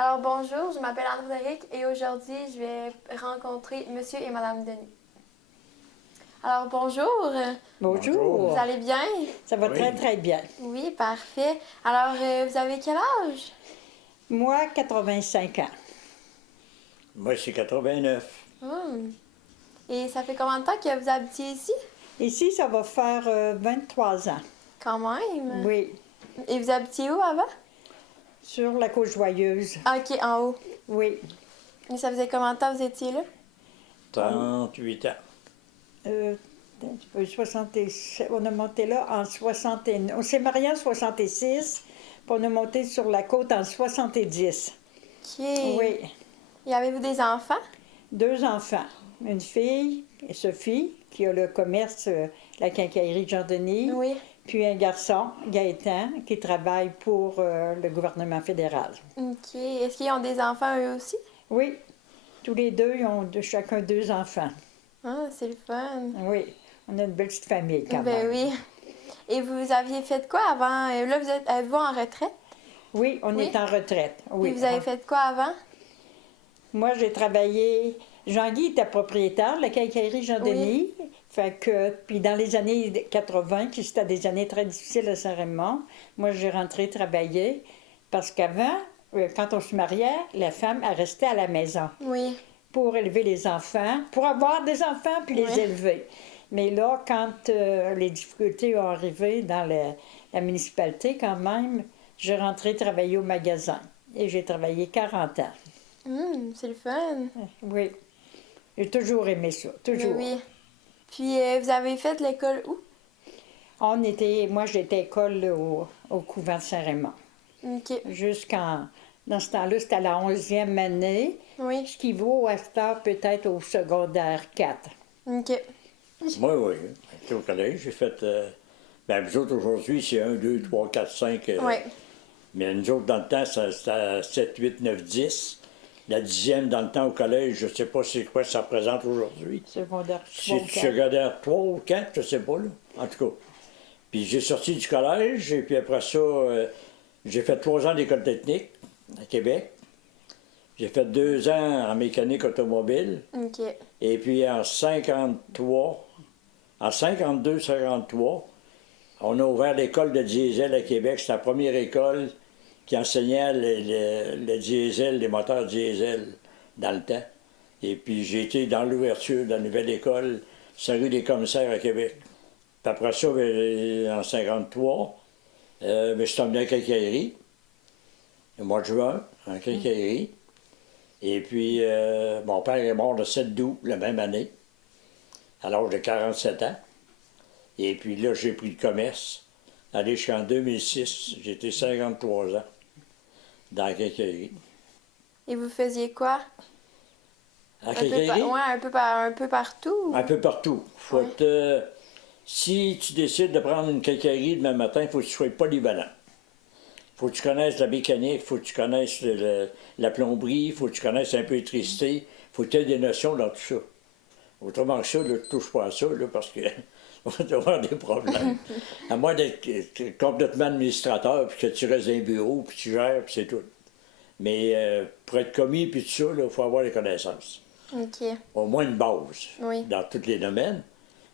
Alors bonjour, je m'appelle Anne-Frédérique et aujourd'hui je vais rencontrer Monsieur et Madame Denis. Alors bonjour, Bonjour. vous allez bien? Ça va Oui. très, très bien. Oui, parfait. Alors vous avez quel âge? Moi, 85 ans. Moi, c'est 89. Hmm. Et ça fait combien de temps que vous habitez ici? Ici, ça va faire 23 ans. Quand même. Oui, Et vous habitiez où avant? sur la Côte-Joyeuse. Ah, ok, en haut. Oui. Et ça faisait combien de temps que vous étiez là? 38 ans. Euh, 67, on a monté là en 69. On s'est mariés en 66, puis on a monté sur la côte en 70. Ok. Oui. Et avez-vous des enfants? 2 enfants. Une fille, Sophie, qui a le commerce, la quincaillerie Jean-Denis. Oui. Puis un garçon, Gaëtan, qui travaille pour le gouvernement fédéral. Ok. Est-ce qu'ils ont des enfants eux aussi? Oui, tous les deux, ils ont chacun 2 enfants. Ah, c'est le fun. Oui, on a une belle petite famille quand Ben même. oui. Et vous aviez fait quoi avant? Là, êtes-vous en retraite? Oui, on Oui. est en retraite. Oui. Et vous avez fait quoi avant? Moi, j'ai travaillé. Jean-Guy était propriétaire de la quincaillerie Jean-Denis. Fait que, puis dans les années 80, qui c'était des années très difficiles à Saint-Raymond, moi, j'ai rentré travailler parce qu'avant, quand on se mariait, la femme, elle restait à la maison Oui. pour élever les enfants, pour avoir des enfants puis les Oui. élever. Mais là, quand les difficultés ont arrivé dans la municipalité, quand même, j'ai rentré travailler au magasin. Et j'ai travaillé 40 ans. C'est le fun. Oui. J'ai toujours aimé ça, toujours. Ben oui. Puis vous avez fait l'école où? Moi, j'étais école au couvent de Saint-Raymond. OK. Dans ce temps-là, c'était la 11e année, Oui. ce qui vaut à cette heure peut-être au secondaire 4. OK. Moi, oui. J'étais au collège. J'ai fait. Ben, nous autres, aujourd'hui, c'est 1, 2, 3, 4, 5. Oui. Mais nous autres, dans le temps, c'était 7, 8, 9, 10. La 10e, dans le temps, au collège, je ne sais pas c'est quoi ça représente aujourd'hui. Secondaire 3 C'est ou du 4. secondaire 3 ou 4, je ne sais pas, là. En tout cas. Puis j'ai sorti du collège, et puis après ça, j'ai fait 3 ans d'école technique à Québec. J'ai fait 2 ans en mécanique automobile. OK. Et puis en 52-53, on a ouvert l'école de diesel à Québec. C'est la première école qui enseignait le diesel, les moteurs diesel dans le temps. Et puis j'ai été dans l'ouverture de la nouvelle école, sur la rue des Commissaires à Québec. Puis après ça, en 53, je suis emmené à la quincaillerie, le mois de juin, en quincaillerie. Et puis, mon père est mort le 7 août, la même année, à l'âge de 47 ans. Et puis là, j'ai pris le commerce. Allé jusqu'en 2006, j'étais 53 ans dans la quincaillerie. Et vous faisiez quoi? À la quincaillerie? Ouais, un peu partout? Un peu partout. Si tu décides de prendre une quincaillerie demain matin, il faut que tu sois polyvalent. Il faut que tu connaisses la mécanique, il faut que tu connaisses la plomberie, il faut que tu connaisses un peu l'électricité, il faut que tu aies des notions dans tout ça. Autrement que ça, ne touche pas à ça, là, parce que on va avoir des problèmes. À moins d'être complètement administrateur, puis que tu restes dans un bureau, puis tu gères, puis c'est tout. Mais pour être commis, puis tout ça, il faut avoir les connaissances. OK. Au moins une base Oui. dans tous les domaines.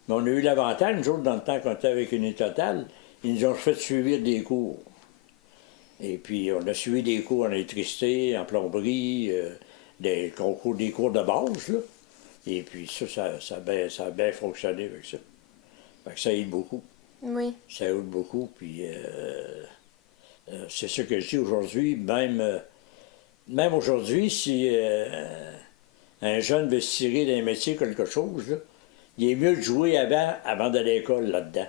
Mais on a eu l'avantage, nous autres, dans le temps qu'on était avec Unitotal, ils nous ont fait suivre des cours. Et puis, on a suivi des cours en électricité, en plomberie, des cours de base, là. Et puis, ça a bien fonctionné avec ça. Fait que ça aide beaucoup. Oui. Ça aide beaucoup, puis c'est ce que je dis aujourd'hui. Même aujourd'hui, si un jeune veut se tirer d'un métier quelque chose, là, il est mieux de jouer avant d'aller à l'école là-dedans.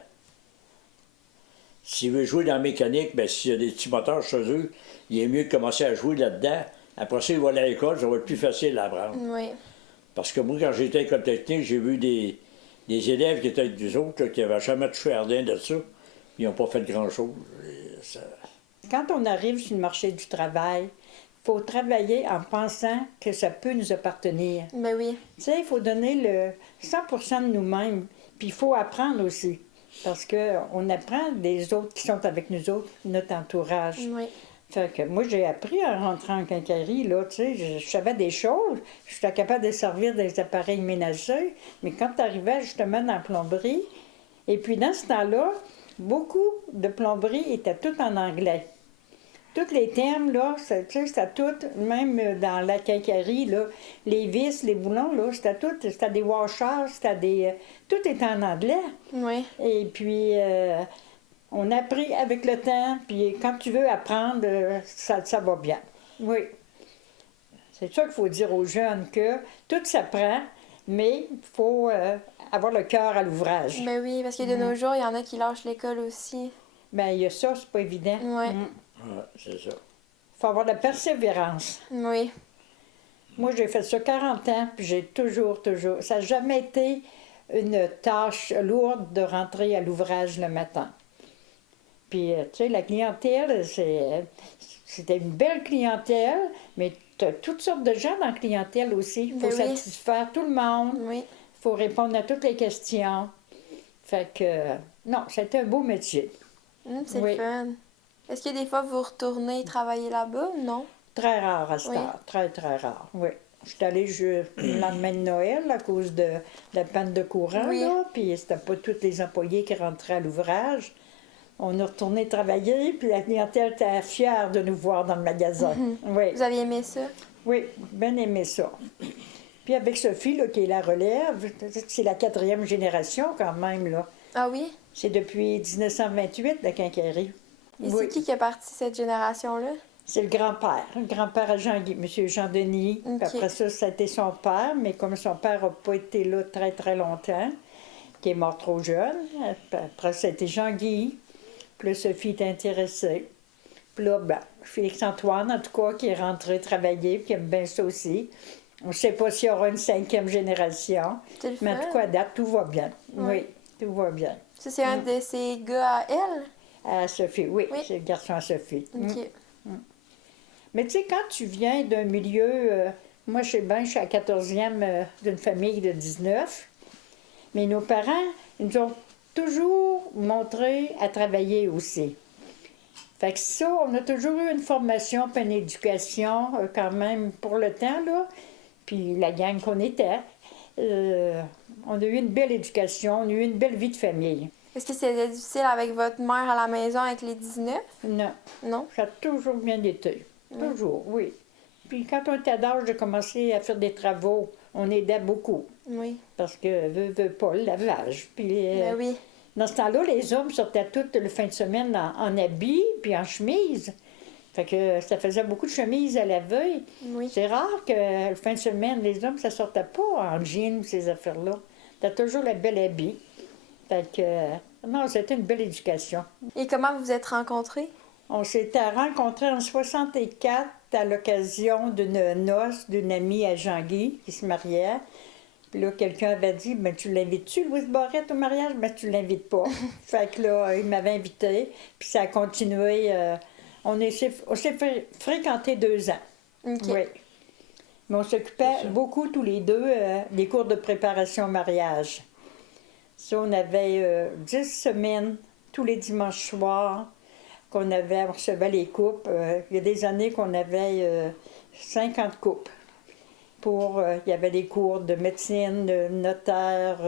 S'il veut jouer dans la mécanique, bien, s'il y a des petits moteurs chez eux, il est mieux de commencer à jouer là-dedans. Après ça, il va aller à l'école, ça va être plus facile à apprendre. Oui. Parce que moi, quand j'étais à l'école technique, j'ai vu des élèves qui étaient avec nous autres, là, qui n'avaient jamais touché à rien de ça. Ils n'ont pas fait grand-chose. Quand on arrive sur le marché du travail, il faut travailler en pensant que ça peut nous appartenir. Ben oui. Tu sais, il faut donner le 100% de nous-mêmes. Puis il faut apprendre aussi. Parce qu'on apprend des autres qui sont avec nous autres, notre entourage. Oui. Fait que moi, j'ai appris à rentrer en quincaillerie, là, tu sais, je savais des choses, j'étais capable de servir des appareils ménagers, mais quand tu arrivais justement dans la plomberie, et puis dans ce temps-là, beaucoup de plomberie étaient tout en anglais. Tous les termes, là, tu sais, c'était tout, même dans la quincaillerie, là, les vis, les boulons, là, c'était des washers, c'était des... tout était en anglais. Oui. Et puis, on a appris avec le temps, puis quand tu veux apprendre, ça va bien. Oui. C'est ça qu'il faut dire aux jeunes, que tout s'apprend, mais il faut avoir le cœur à l'ouvrage. Ben oui, parce que de nos jours, il y en a qui lâchent l'école aussi. Bien, il y a ça, c'est pas évident. Ouais. Ouais, c'est ça. Il faut avoir de la persévérance. Oui. Moi, j'ai fait ça 40 ans, puis j'ai toujours... Ça n'a jamais été une tâche lourde de rentrer à l'ouvrage le matin. Puis, tu sais, la clientèle, c'était une belle clientèle, mais tu as toutes sortes de gens dans la clientèle aussi. Il faut Ben oui. satisfaire tout le monde. Oui. Il faut répondre à toutes les questions. Fait que, non, c'était un beau métier. C'est Oui. le fun. Est-ce que des fois, vous retournez travailler là-bas ou non? Très rare à ce Oui. temps. Très, très rare, oui. Je suis allée le lendemain de Noël à cause de la panne de courant, Oui. là, puis c'était pas tous les employés qui rentraient à l'ouvrage. On est retourné travailler, puis la clientèle était fière de nous voir dans le magasin. Oui, Vous aviez aimé ça? oui, bien aimé ça. Puis avec Sophie, là, qui est la relève, c'est la 4e génération quand même, là. Ah oui? C'est depuis 1928, la quincaillerie. Et Oui. c'est qui a parti cette génération-là? C'est le grand-père à Jean-Guy, M. Jean-Denis. Ok. Puis après ça a été son père, mais comme son père n'a pas été là très, très longtemps, qui est mort trop jeune, puis après ça a été Jean-Guy. Puis là, Sophie est intéressée. Puis là, ben, Félix-Antoine, en tout cas, qui est rentré travailler, puis qui aime bien ça aussi. On ne sait pas s'il y aura une 5e génération, C'est le mais en fun. tout cas, à date, tout va bien. Ouais. Oui, tout va bien. Ça, c'est un de ces gars à elle? À Sophie, oui, Oui. c'est le garçon à Sophie. OK. Mais tu sais, quand tu viens d'un milieu... moi, je suis à la 14e d'une famille de 19. Mais nos parents, ils nous ont toujours montré à travailler aussi. Fait que ça, on a toujours eu une formation puis une éducation quand même pour le temps, là. Puis la gang qu'on était, on a eu une belle éducation, on a eu une belle vie de famille. Est-ce que c'était difficile avec votre mère à la maison avec les 19? Non, Non? ça a toujours bien été. Toujours, oui. Puis quand on était d'âge de commencer à faire des travaux, on aidait beaucoup. Oui. Parce que, veut pas, le lavage. Puis, Ben oui. dans ce temps-là, les hommes sortaient toute le fin de semaine en habits puis en chemise. Fait que ça faisait beaucoup de chemises à laver. Oui. C'est rare que le fin de semaine, les hommes, ça sortait pas en jean, ces affaires-là. T'as toujours le bel habit. Fait que, non, c'était une belle éducation. Et comment vous vous êtes rencontrés? On s'était rencontrés en 64 à l'occasion d'une noce d'une amie à Jean-Guy qui se mariait. Puis là, quelqu'un avait dit, ben, tu l'invites-tu, Louise Barrette, au mariage? Ben, tu l'invites pas. Fait que là, il m'avait invité. Puis ça a continué. On s'est fréquenté 2 ans. OK. Oui. Mais on s'occupait C'est ça. beaucoup tous les deux des cours de préparation au mariage. Ça, on avait 10 semaines, tous les dimanches soirs, on recevait les coupes. Il y a des années qu'on avait 50 coupes. Il y avait des cours de médecine, de notaire,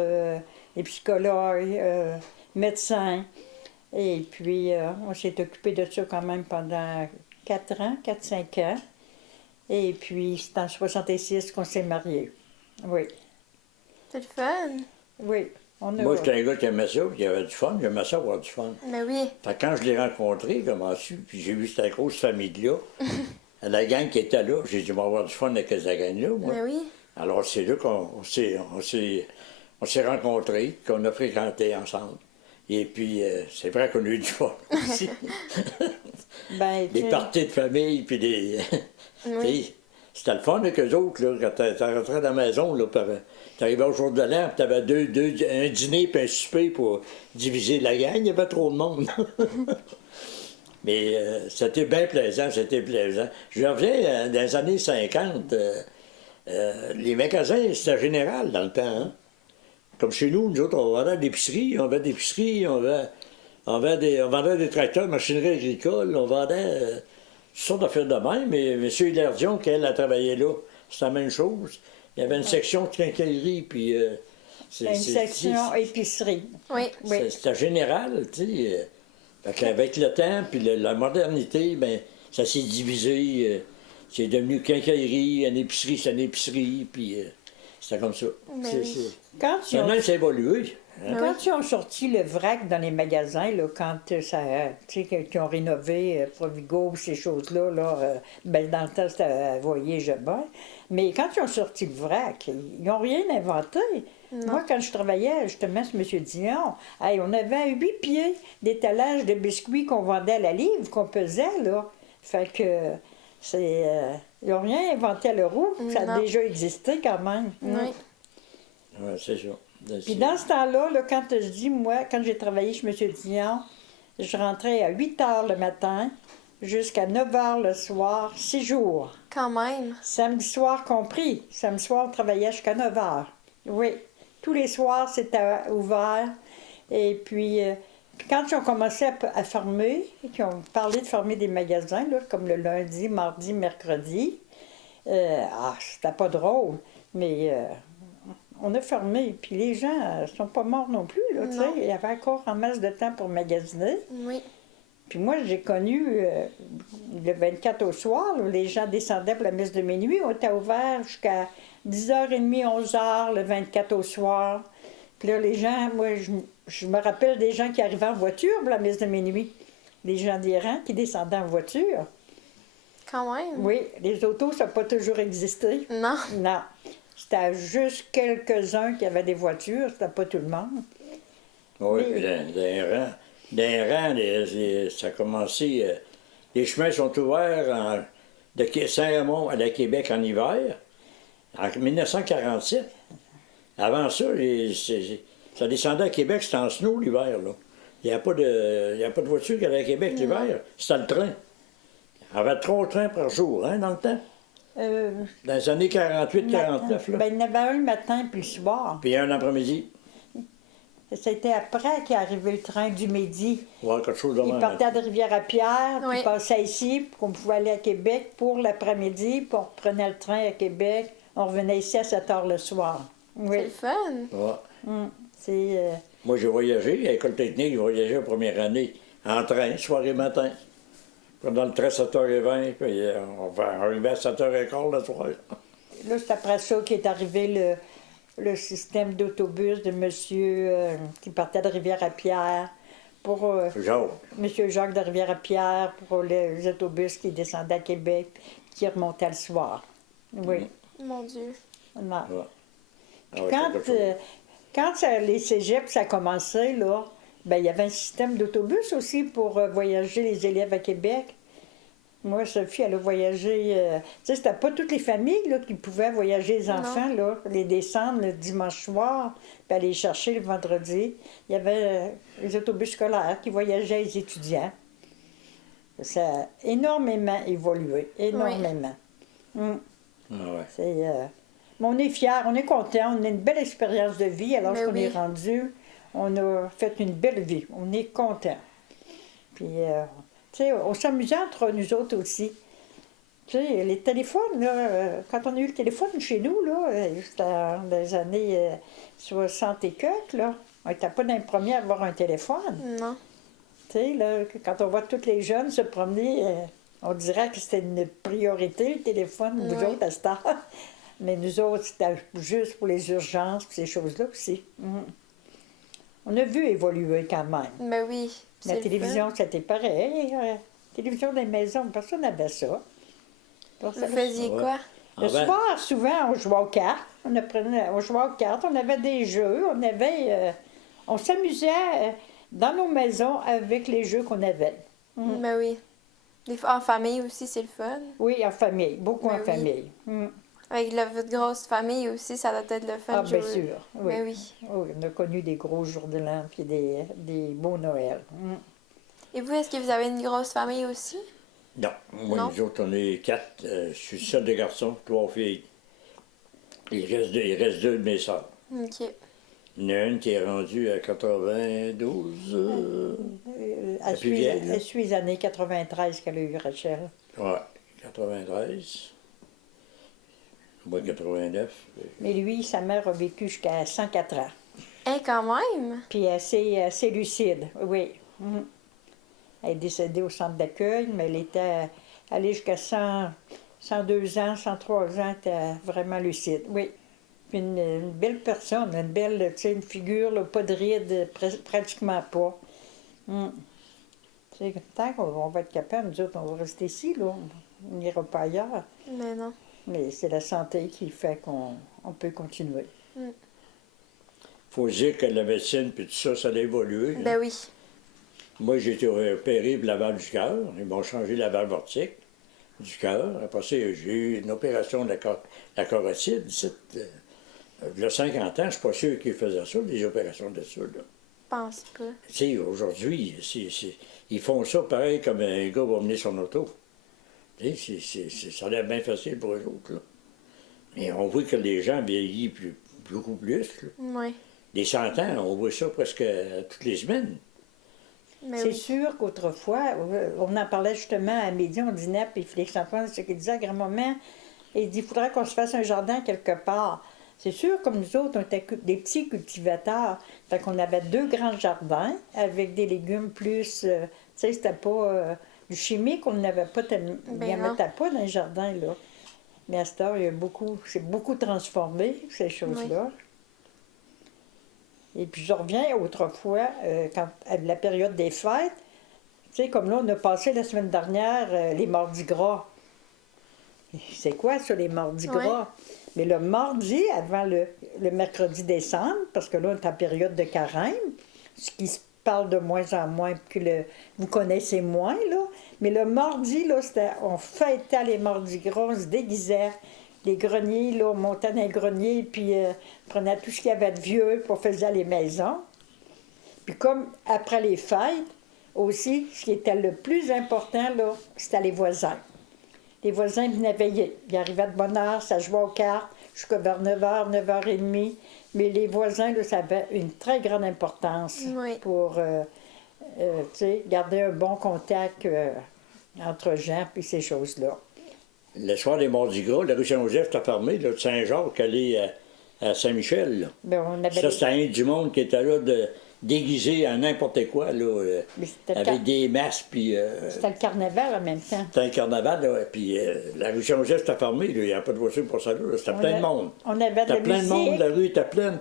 des psychologues, médecins. Et puis, on s'est occupé de ça quand même pendant 4-5 ans. Et puis, c'est en 66 qu'on s'est mariés. Oui, C'est le fun. oui. Moi, j'étais un gars qui aimait ça, puis il y avait du fun. J'aimais ça avoir du fun. Ben oui. Fait que quand je l'ai rencontré, puis j'ai vu cette grosse famille-là, la gang qui était là, j'ai dit, on va avoir du fun avec cette gang-là, moi. Ben oui. Alors, c'est là qu'on s'est rencontrés, qu'on a fréquenté ensemble. Et puis, c'est vrai qu'on a eu du fun aussi. Ben, Des parties de famille, puis des... Oui. T'sais, c'était le fun avec eux autres, là, quand tu rentrais dans la maison, là, t'arrivais au jour de l'an, puis t'avais un dîner puis un souper pour diviser la gang, il y avait trop de monde. Mais c'était bien plaisant, c'était plaisant. Je reviens dans les années 50, les magasins, c'était général dans le temps, hein? Comme chez nous, nous autres, on vendait des épiceries, on vendait des tracteurs, machinerie agricole, on vendait... sortes d'affaires de même, mais M. Hilaire-Dion, qu'elle a travaillé là, c'est la même chose. Il y avait une section de quincaillerie, puis... Une section épicerie. Oui. Oui. C'était général, tu sais. Fait qu'avec le temps, puis la modernité, ben ça s'est divisé. C'est devenu quincaillerie, une épicerie, c'est une épicerie, puis c'était comme ça. Mais oui. Quand ils ont, Maintenant, ça a évolué. Hein? quand ils ont sorti le vrac dans les magasins, là, quand ça, tu sais, qu'ils ont rénové Provigo, ces choses-là, ben, dans le temps, c'était Voyer-Jobin. Mais quand ils ont sorti le vrac, ils n'ont rien inventé. Non. Moi, quand je travaillais justement chez M. Dion, hey, on avait à 8 pieds d'étalage de biscuits qu'on vendait à la livre, qu'on pesait, là. Fait que c'est... ils n'ont rien inventé à la roue. Ça a Non. déjà existé quand même. Oui. Ouais, c'est ça. Puis dans ce temps-là, là, quand je dis, moi, quand j'ai travaillé chez M. Dion, je rentrais à 8 heures le matin jusqu'à 9 heures le soir, 6 jours. Quand même. Samedi soir compris. Samedi soir, on travaillait jusqu'à 9 heures. Oui. Tous les soirs, c'était ouvert. Et puis quand ils ont commencé à fermer, qu'ils ont parlé de fermer des magasins, là, comme le lundi, mardi, mercredi, c'était pas drôle, mais on a fermé. Puis les gens sont pas morts non plus, là, tu sais. Il y avait encore en masse de temps pour magasiner. Oui. Puis moi, j'ai connu le 24 au soir, là, les gens descendaient pour la messe de minuit. On était ouvert jusqu'à 10h30, 11h, le 24 au soir. Puis là, les gens, moi, je me rappelle des gens qui arrivaient en voiture pour la messe de minuit. Les gens d'Iran qui descendaient en voiture. Quand même. Oui, les autos, ça n'a pas toujours existé. Non. Non. C'était juste quelques-uns qui avaient des voitures, c'était pas tout le monde. Oui, Oui. puis d'un rang, ça a commencé... les chemins sont ouverts de Saint-Raymond à la Québec en hiver, en 1947. Avant ça, ça descendait à Québec, c'était en snow l'hiver, là. Il n'y a pas de voiture qui allait à Québec l'hiver, c'était le train. Il y avait 3 trains par jour, hein, dans le temps. Dans les années 48-49, là. Ben, il y en avait un le matin puis le soir. Puis un l'après-midi. C'était après qu'est arrivé le train du midi. Ouais, quelque chose de Il même. partait de Rivière-à-Pierre, puis Oui. il passait ici, puis qu'on pouvait aller à Québec pour l'après-midi, puis on reprenait le train à Québec. On revenait ici à 7 heures le soir. C'est Oui. le fun. Ouais. C'est... Moi, j'ai voyagé, à l'école technique, j'ai voyagé la première année en train, soir et matin. Pendant le train, 7h20, puis on va arriver à 7h15 le soir. Là, c'est après ça qu'est arrivé le système d'autobus de monsieur qui partait de Rivière-à-Pierre pour Genre, monsieur Jacques de Rivière-à-Pierre pour les autobus qui descendaient à Québec qui remontaient le soir. Oui. Mon Dieu. Non. ouais. Ah ouais, Quand, quelque chose. les cégeps, ça a commencé, là, ben, il y avait un système d'autobus aussi pour voyager les élèves à Québec. Moi, Sophie, elle a voyagé... tu sais, c'était pas toutes les familles là, qui pouvaient voyager les enfants, là, les descendre le dimanche soir, puis aller les chercher le vendredi. Il y avait les autobus scolaires qui voyageaient les étudiants. Ça a énormément évolué, énormément. Ah ouais. C'est, mais on est fiers, on est contents, on a une belle expérience de vie. Alors Mais qu'on oui. est rendu, on a fait une belle vie. On est contents. Puis, tu sais, on s'amusait entre nous autres aussi. Tu sais, les téléphones, là, quand on a eu le téléphone chez nous, là, c'était dans les années 60 et quelques, là, on n'était pas dans les premiers à avoir un téléphone. Non. Tu sais, là, quand on voit tous les jeunes se promener, on dirait que c'était une priorité, le téléphone, nous Oui. autres, à cette heure. Mais nous autres, c'était juste pour les urgences, puis ces choses-là aussi. On a vu évoluer quand même. Ben oui. La c'est le télévision, c'était pareil. Télévision dans les maisons, personne n'avait ça. fun. Vous faisiez Ouais. quoi? Le Ah ben. soir, souvent, on jouait aux cartes. On jouait aux cartes, on avait des jeux, on s'amusait dans nos maisons avec les jeux qu'on avait. Ben oui. Des fois, en famille aussi, c'est le fun. Oui, en famille, beaucoup Ben en oui. famille. Avec votre grosse famille aussi, ça doit être le fun. Ah, de bien jouer. sûr. Oui. Ben oui. Oui, on a connu des gros jours de l'an puis des beaux Noëls. Et vous, est-ce que vous avez une grosse famille aussi? Non, moi, Non? nous autres, on est 4. Je suis seul de garçons, 3 filles. Il reste 2 de mes sœurs. OK. Il y en a une qui est rendue à 92. Elle plus suit, vieille, là. elle suit les années 93 qu'elle a eu Rachel. Ouais, 93. Moi, 89. Mais lui, sa mère a vécu jusqu'à 104 ans. Hein, quand même? Puis assez lucide, oui. Mhm. Elle est décédée au centre d'accueil, mais elle était allée jusqu'à 102 ans, 103 ans, elle était vraiment lucide, oui. Puis une belle personne, une belle, tu sais, une figure, là, pas de rides, pratiquement pas. Tu sais, tant qu'on va être capable, nous autres, on va rester ici, là. On n'ira pas ailleurs. Mais non. Mais c'est la santé qui fait qu'on peut continuer. Faut dire que la médecine puis tout ça, ça a évolué. Là. Ben oui. Moi, j'ai été opéré pour la valve du cœur. Ils m'ont changé la valve aortique du cœur. Après ça, j'ai eu une opération de la carotide. Il y a 50 ans, je ne suis pas sûr qu'ils faisaient ça, des opérations de ça. Là. Je pense pas. Tu sais, aujourd'hui, ils font ça pareil comme un gars va mener son auto. Tu sais, ça a l'air bien facile pour eux autres. Là. Mais on voit que les gens vieillissent beaucoup plus. Là. Oui. Les 100 ans, on voit ça presque toutes les semaines. Mais C'est oui. sûr qu'autrefois, on en parlait justement à midi, on dînait, puis Félix-Antoine, c'est ce qu'il disait à grand-maman, il dit, il faudrait qu'on se fasse un jardin quelque part. C'est sûr, comme nous autres, on était des petits cultivateurs, fait qu'on avait 2 grands jardins avec des légumes plus, tu sais, c'était pas du chimique, on n'avait pas tellement, Ben il n'y en non. mettait pas dans les jardins, là. Mais à cette heure, il y a beaucoup, c'est beaucoup transformé, ces choses-là. Et puis je reviens autrefois, quand, à la période des fêtes, tu sais, comme là, on a passé la semaine dernière les mardis gras. C'est quoi ça, les mardis gras? Mais le mardi, avant le mercredi décembre, parce que là, on est en période de carême, ce qui se parle de moins en moins, puis que vous connaissez moins, là. Mais le mardi, là, on fêtait les mardis gras, on se déguisait. Les greniers, là, on montait dans les greniers, puis on prenait tout ce qu'il y avait de vieux, puis on faisait les maisons. Puis comme après les fêtes, aussi, ce qui était le plus important, là, c'était les voisins. Les voisins venaient veiller. Ils arrivaient de bonne heure, ça jouait aux cartes, jusqu'à vers 9h, 9h30. Mais les voisins, là, ça avait une très grande importance pour tu sais, garder un bon contact entre gens, puis ces choses-là. Le soir des Mardis Gras, la rue Saint-Joseph était fermée, là, de Saint-Jacques, aller à Saint-Michel. Là. Ben, on avait Ça, c'était un du monde qui était là déguisé en n'importe quoi, là, avec des masques, puis... c'était le carnaval en même temps. C'était un carnaval, là, puis la rue Saint-Joseph était fermée, là, il n'y avait pas de voiture pour ça, là, c'était plein de monde. On avait de la plein de monde, musique. la rue était pleine.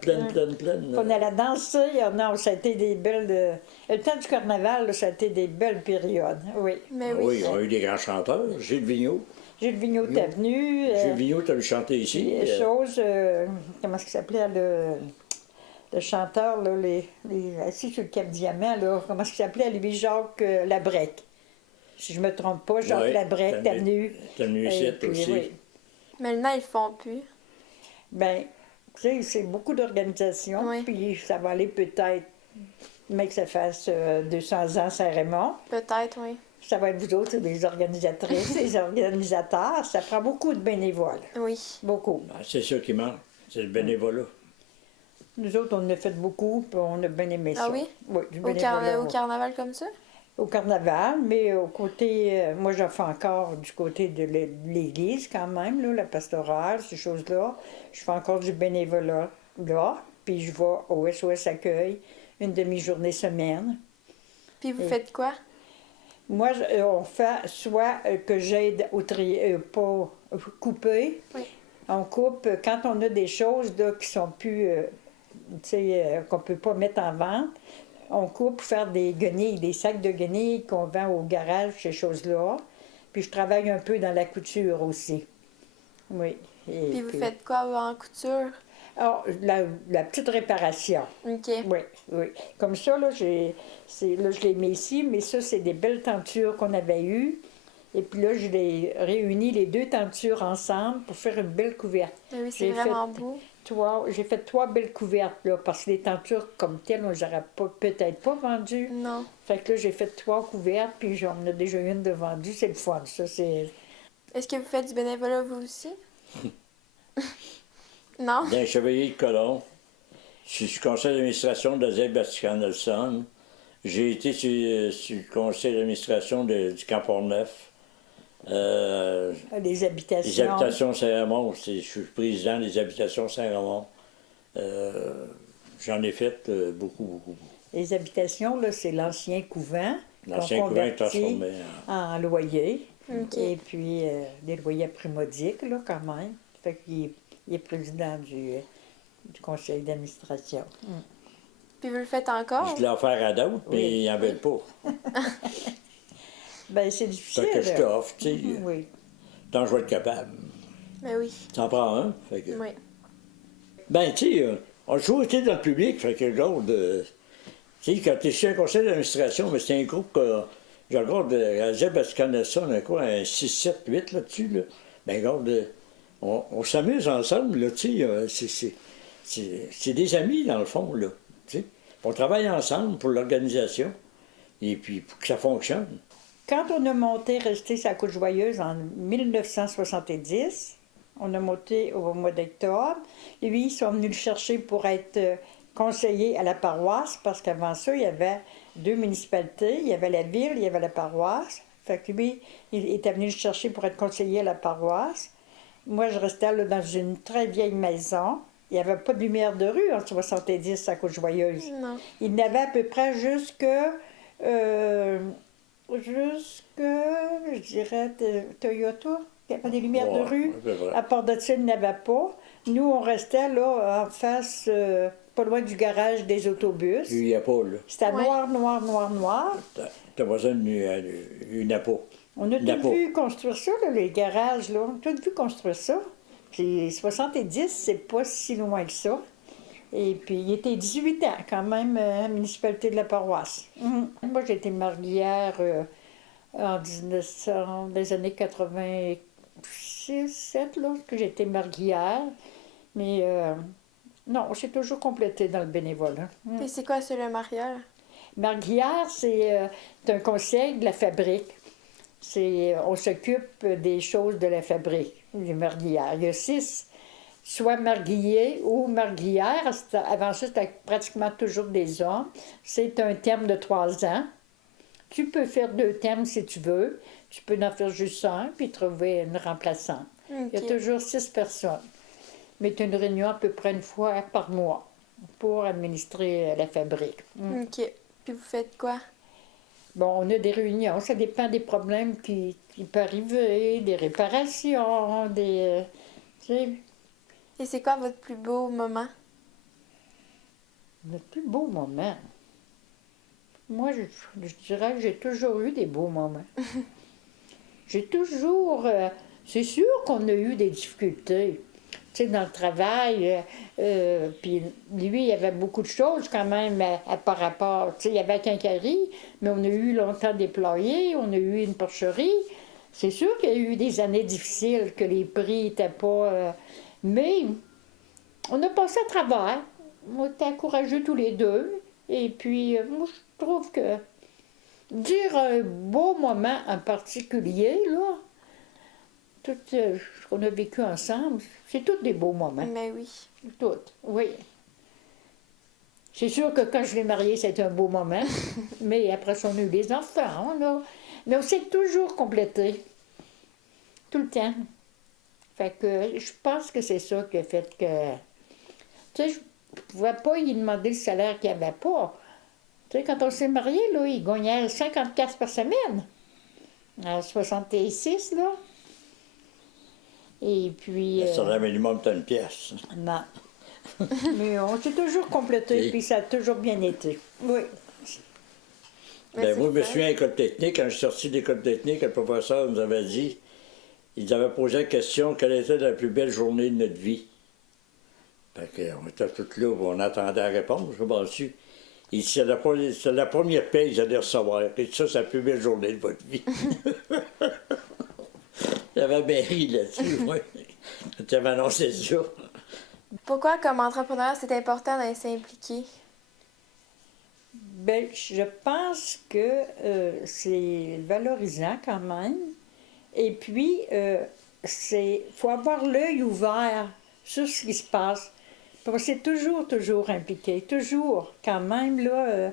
On allait danser, non, ça a été des belles... Le temps du carnaval, là, ça a été des belles périodes, oui. Mais Ah oui, on a eu des grands chanteurs, Gilles Vigneault. Gilles Vigneault était venu. Gilles Vigneault, tu as vu chanter ici. Comment est-ce qu'il s'appelait, le chanteur, là, assis sur le Cap Diamant, là, comment est-ce qu'il s'appelait, Louis-Jacques Labrec. Si je ne me trompe pas, Jacques Labrec était venu. T'es venu ici aussi. Oui. Mais maintenant, ils le font plus. Bien, tu sais, c'est beaucoup d'organisations, puis ça va aller peut-être, mais que ça fasse 200 ans Saint-Raymond. Peut-être, oui. Ça va être vous autres, les organisatrices, les organisateurs. Ça prend beaucoup de bénévoles. Oui. Beaucoup. Ben, c'est ça qui manque, c'est le bénévolat. Nous autres, on en a fait beaucoup, puis on a bien aimé ça. Ah oui? Oui, du Au bénévolat. au carnaval comme ça? Au carnaval, mais au côté... moi, j'en fais encore du côté de l'église, quand même, là, la pastorale, ces choses-là. Je fais encore du bénévolat, là. Puis je vais au SOS Accueil, une demi-journée semaine. Puis vous faites quoi? Moi, on fait soit que j'aide au pas couper. Oui. On coupe quand on a des choses là, qui sont plus, tu sais, qu'on ne peut pas mettre en vente. On coupe pour faire des guenilles, des sacs de guenilles qu'on vend au garage, ces choses-là. Puis je travaille un peu dans la couture aussi. Oui. Puis vous faites quoi en couture? Ah, la petite réparation. OK. Oui, oui. Comme ça, là, je les mets ici, mais ça, c'est des belles tentures qu'on avait eues. Et puis là, je les réunis, les 2 tentures ensemble pour faire une belle couverte. Oui, c'est vraiment beau. J'ai fait 3 belles couvertes, là, parce que les tentures comme telles, on les aurait peut-être pas vendues. Non. Fait que là, j'ai fait 3 couvertes, puis j'en ai déjà une de vendue. C'est le fun, ça, c'est... Est-ce que vous faites du bénévolat, vous aussi? Non? D'un chevalier de colon. Je suis sur le conseil d'administration de ZEB Vatican-Nelson. J'ai été sur le conseil d'administration du Camp Port-Neuf. Les habitations. Les habitations Saint-Ramon. Je suis président des habitations Saint-Ramon. J'en ai fait beaucoup. Les habitations, là, c'est l'ancien couvent. L'ancien couvent est transformé en loyer. OK. Et puis, des loyers primodiques, là, quand même. Fait qu'il est président du conseil d'administration. Puis vous le faites encore? Je l'ai offert à d'autres, mais Oui. ils n'en veulent pas. Ben c'est difficile. Fait que je t'offre, tu sais. Oui. Tant que je vais être capable. Ben oui. T'en prends un. Fait que... Oui. Ben, tu sais, on a toujours été dans le public, fait que regarde, tu sais, quand tu es sur un conseil d'administration, mais c'est un groupe que, je regarde, à ZEB Vatican-Nelson, on a quoi, un 6, 7, 8 là-dessus, là. Ben, regarde, on s'amuse ensemble, là, tu sais, c'est des amis, dans le fond, là, tu sais. On travaille ensemble pour l'organisation, et puis pour que ça fonctionne. Quand on a monté Rester sa Côte Joyeuse en 1970, on a monté au mois d'octobre. Lui, ils sont venus le chercher pour être conseiller à la paroisse, parce qu'avant ça, il y avait 2 municipalités. Il y avait la ville, il y avait la paroisse. Fait que lui, il était venu le chercher pour être conseiller à la paroisse. Moi, je restais là dans une très vieille maison. Il n'y avait pas de lumière de rue en 70 à Côte-Joyeuse. Non. Il n'avait à peu près jusque, je dirais, Toyota, il y avait des lumières de Ouais, rue. c'est vrai. À part de ça, il n'avait pas. Nous, on restait là en face, pas loin du garage des autobus. Il n'y a pas, là. C'était Ouais. noir. T'as besoin d'une APO. On a Napo. tout vu construire ça, là, les garages, là. On a tout vu construire ça. Puis 70, c'est pas si loin que ça. Et puis, il était 18 ans, quand même, à la municipalité de la paroisse. Moi, j'ai été marière en 1900, des années 86, 7, là, que j'ai été marière. Mais non, j'ai toujours complété dans le bénévolat. Puis c'est quoi, c'est le mariage? Marguillère, c'est un conseil de la fabrique. On s'occupe des choses de la fabrique, les marguillères. Il y a 6, soit marguilliers ou marguillères. Avant ça, c'était pratiquement toujours des hommes. C'est un terme de 3 ans. Tu peux faire 2 termes si tu veux. Tu peux en faire juste un, puis trouver une remplaçante. Il y a OK. toujours 6 personnes. Mais tu as une réunion à peu près une fois par mois pour administrer la fabrique. OK. Puis vous faites quoi? Bon, on a des réunions, ça dépend des problèmes qui peuvent arriver, des réparations, tu sais, Et c'est quoi votre plus beau moment? le plus beau moment. Moi, je dirais que j'ai toujours eu des beaux moments. J'ai toujours... c'est sûr qu'on a eu des difficultés. Tu sais, dans le travail, puis lui, il y avait beaucoup de choses quand même par rapport... Tu sais, il y avait la quincaillerie, mais on a eu longtemps déployé, on a eu une porcherie. C'est sûr qu'il y a eu des années difficiles, que les prix n'étaient pas... mais on a passé à travers. On était courageux tous les deux. Et puis, moi, je trouve que dire un beau moment en particulier, là, tout ce qu'on a vécu ensemble, c'est tous des beaux moments. Mais oui. Toutes, oui. C'est sûr que quand je l'ai marié, c'était un beau moment. Mais après ça, on a eu des enfants. Mais on s'est toujours complété. Tout le temps. Fait que je pense que c'est ça qui a fait que... Tu sais, je ne pouvais pas lui demander le salaire qu'il n'avait pas. Tu sais, quand on s'est mariés, là, il gagnait 50 piastres par semaine. En 66, là. Et puis... Ça serait minimum une pièce. Non. Mais on s'est toujours complété, Et- puis ça a toujours bien été. Oui. Mais Ben, c'est moi, je me fun. souviens à l'école technique, quand je suis sorti de l'école technique, le professeur nous avait dit, il nous avait posé la question, quelle était la plus belle journée de notre vie? Fait qu'on était tous là, on attendait la réponse, je m'en suis. Il dit, c'est la première paye que vous allez recevoir. Et ça, c'est la plus belle journée de votre vie. J'avais bien ri là-dessus, moi. Tu avais annoncé ça. Pourquoi, comme entrepreneur, c'est important d'être s'impliquer? Ben, je pense que c'est valorisant quand même. Et puis, faut avoir l'œil ouvert sur ce qui se passe. Puis on s'est toujours impliqué, toujours. Quand même, là,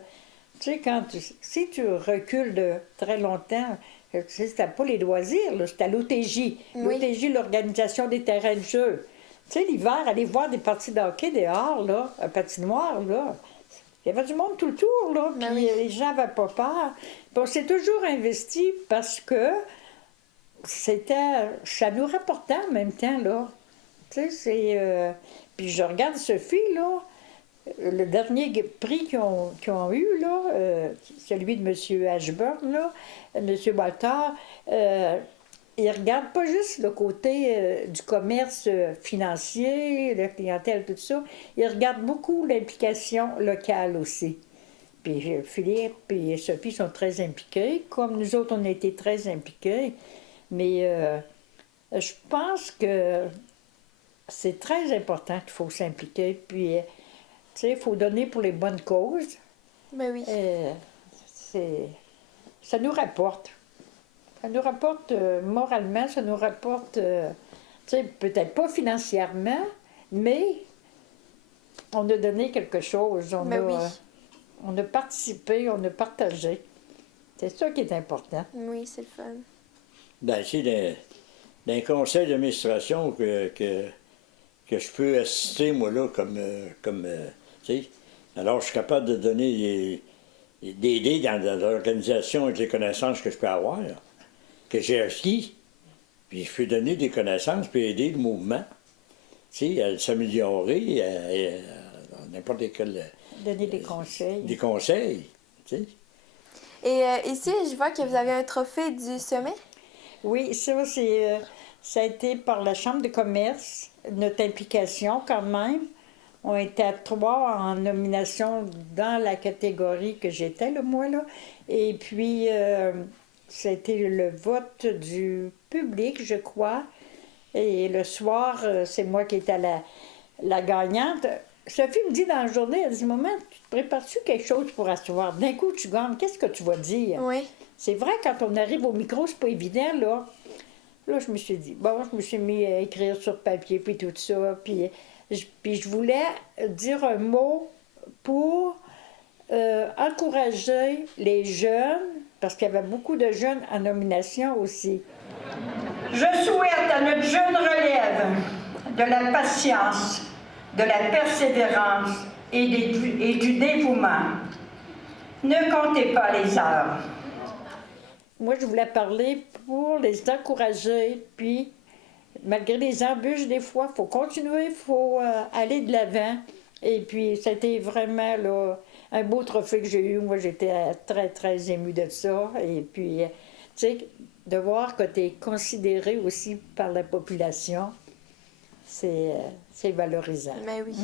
tu sais, si tu recules de très longtemps, c'était pas les loisirs, là, c'était l'OTJ. Oui. L'OTJ, l'organisation des terrains de jeu. Tu sais, l'hiver, aller voir des parties de hockey dehors, là, à patinoire, là, il y avait du monde tout le tour, là, puis Ben oui. les gens n'avaient pas peur. Puis on s'est toujours investi parce que ça nous rapportait en même temps, là. Tu sais, puis je regarde Sophie, là, le dernier prix qu'ils ont eu, là, celui de M. Ashburn, là, M. Walter, il regarde pas juste le côté du commerce financier, la clientèle, tout ça, il regarde beaucoup l'implication locale aussi. Puis Philippe et Sophie sont très impliqués, comme nous autres, on a été très impliqués. Mais je pense que c'est très important qu'il faut s'impliquer. Puis, tu sais, il faut donner pour les bonnes causes. Ben oui. Ça nous rapporte. Ça nous rapporte moralement, ça nous rapporte, tu sais, peut-être pas financièrement, mais on a donné quelque chose. On a participé, on a partagé. C'est ça qui est important. Oui, c'est le fun. Ben, c'est d'un conseil d'administration que je peux assister, moi, là, comme tu sais. Alors, je suis capable de donner d'aider dans l'organisation avec les connaissances que je peux avoir, que j'ai acquis. Puis je peux donner des connaissances, puis aider le mouvement, tu sais, à s'améliorer, à n'importe quel... Donner des conseils. Des conseils, tu sais. Et ici, je vois que vous avez un trophée du sommet. Oui, ça a été par la Chambre de commerce, notre implication quand même. On était à 3 en nomination dans la catégorie que j'étais, là, moi, là. Et puis, c'était le vote du public, je crois. Et le soir, c'est moi qui étais la gagnante. Sophie me dit dans la journée, elle dit, maman, tu te prépares-tu quelque chose pour asseoir? D'un coup, tu gagnes, qu'est-ce que tu vas dire? Oui. C'est vrai, quand on arrive au micro, c'est pas évident, là. Là, je me suis dit, bon, je me suis mis à écrire sur papier, puis tout ça. Puis je voulais dire un mot pour encourager les jeunes, parce qu'il y avait beaucoup de jeunes en nomination aussi. Je souhaite à notre jeune relève de la patience, de la persévérance et du dévouement. Ne comptez pas les heures. Moi, je voulais parler pour les encourager, puis malgré les embûches des fois, il faut continuer, il faut aller de l'avant. Et puis, c'était vraiment là, un beau trophée que j'ai eu. Moi, j'étais très, très émue de ça. Et puis, tu sais, de voir que tu es considéré aussi par la population, c'est valorisant. Ben oui.